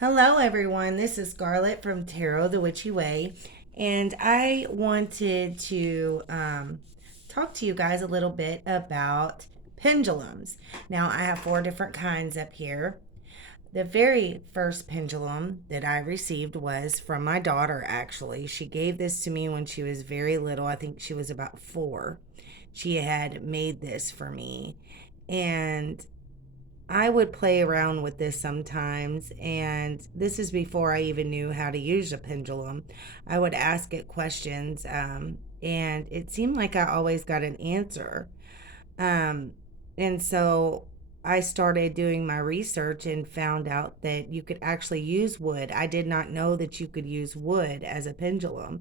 Hello, everyone. This is Scarlett from Tarot the Witchy Way, and I wanted to talk to you guys a little bit about pendulums. Now, I have four different kinds up here. The very first pendulum that I received was from my daughter, actually. She gave this to me when she was very little. I think she was about 4. She had made this for me, and I would play around with this sometimes, and this is before I even knew how to use a pendulum. I would ask it questions, and it seemed like I always got an answer. Um, and so I started doing my research and found out that you could actually use wood. I did not know that you could use wood as a pendulum.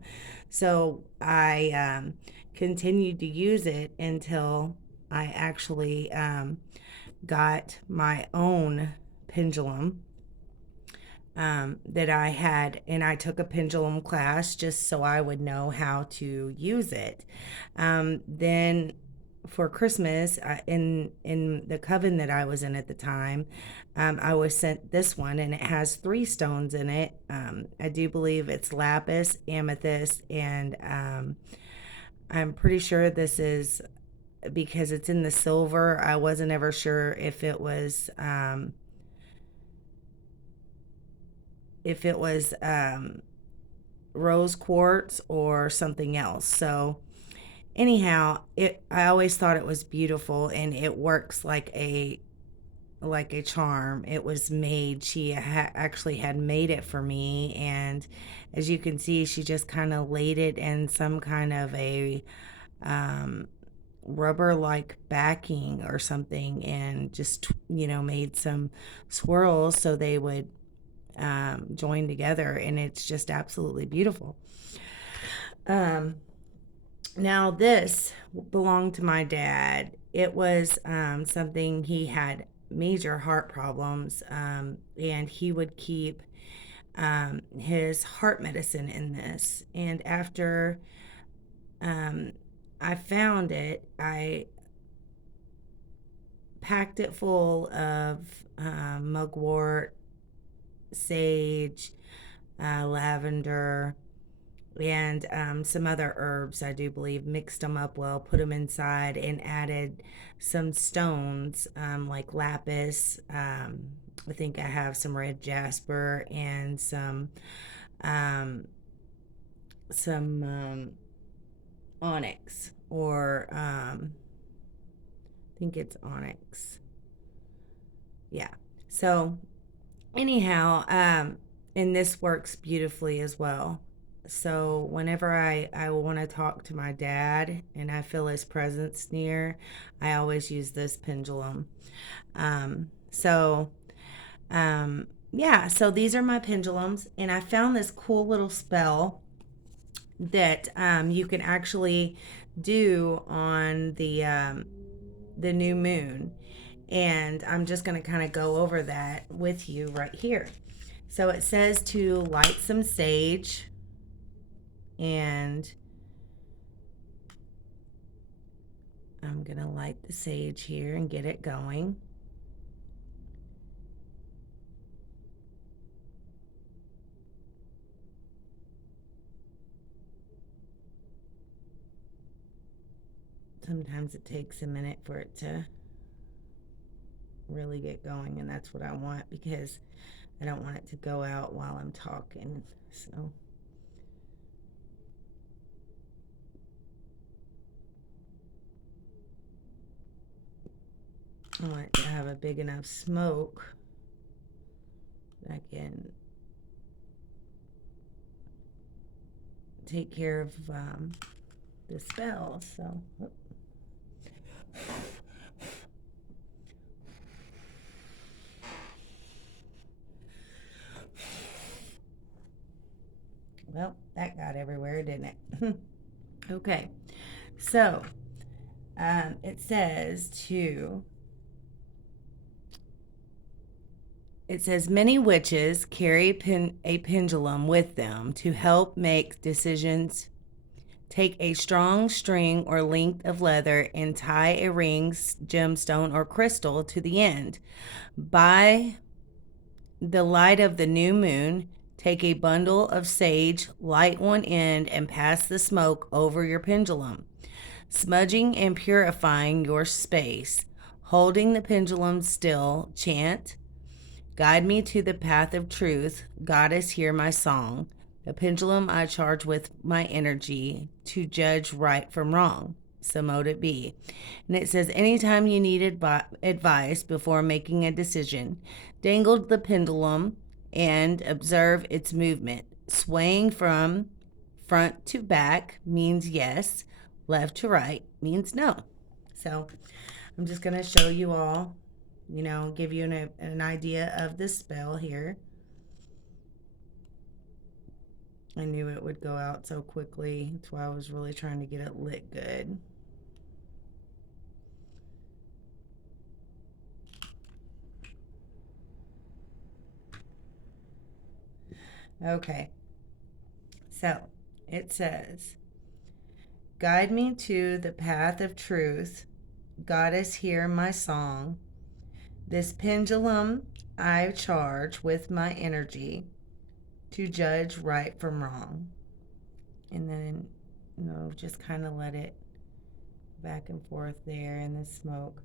So I continued to use it until I actually got my own pendulum that I had, and I took a pendulum class just so I would know how to use it. Then for Christmas, in the coven that I was in at the time, I was sent this one, and it has 3 stones in it. I do believe it's lapis, amethyst, and I'm pretty sure this is because it's in the silver. I wasn't ever sure if it was rose quartz or something else. So anyhow, it I always thought it was beautiful, and it works like a charm. It was made. She actually had made it for me, and as you can see, she just kind of laid it in some kind of a um, rubber like backing or something, and just made some swirls so they would join together, and it's just absolutely beautiful. um, Now this belonged to my dad. It was something he had major heart problems, and he would keep his heart medicine in this. And after um, I found it, I packed it full of mugwort, sage, lavender, and some other herbs, I do believe, mixed them up well, put them inside, and added some stones like lapis. I think I have some red jasper and um, some onyx, or I think it's onyx. Yeah. So anyhow, and this works beautifully as well. So whenever I want to talk to my dad and I feel his presence near, I always use this pendulum. So yeah, so these are my pendulums, and I found this cool little spell that you can actually do on the new moon. And I'm just going to kind of go over that with you right here. So it says to light some sage, and I'm going to light the sage here and get it going. Sometimes it takes a minute for it to really get going, and that's what I want because I don't want it to go out while I'm talking. So I want it to have a big enough smoke that I can take care of the spell. So well, that got everywhere, didn't it? Okay, so it says to it says many witches carry a pendulum with them to help make decisions. Take a strong string or length of leather and tie a ring, gemstone, or crystal to the end. By the light of the new moon, take a bundle of sage, light one end, and pass the smoke over your pendulum, smudging and purifying your space. Holding the pendulum still, chant, guide me to the path of truth. Goddess, hear my song. The pendulum I charge with my energy to judge right from wrong. So mote it be. And it says, anytime you need advice before making a decision, dangle the pendulum and observe its movement. Swaying from front to back means yes, left to right means no. So I'm just going to show you all, give you an idea of the spell here. I knew it would go out so quickly. That's why I was really trying to get it lit good. Okay. So it says, guide me to the path of truth. Goddess, hear my song. This pendulum I charge with my energy to judge right from wrong. And then, just kind of let it back and forth there in the smoke.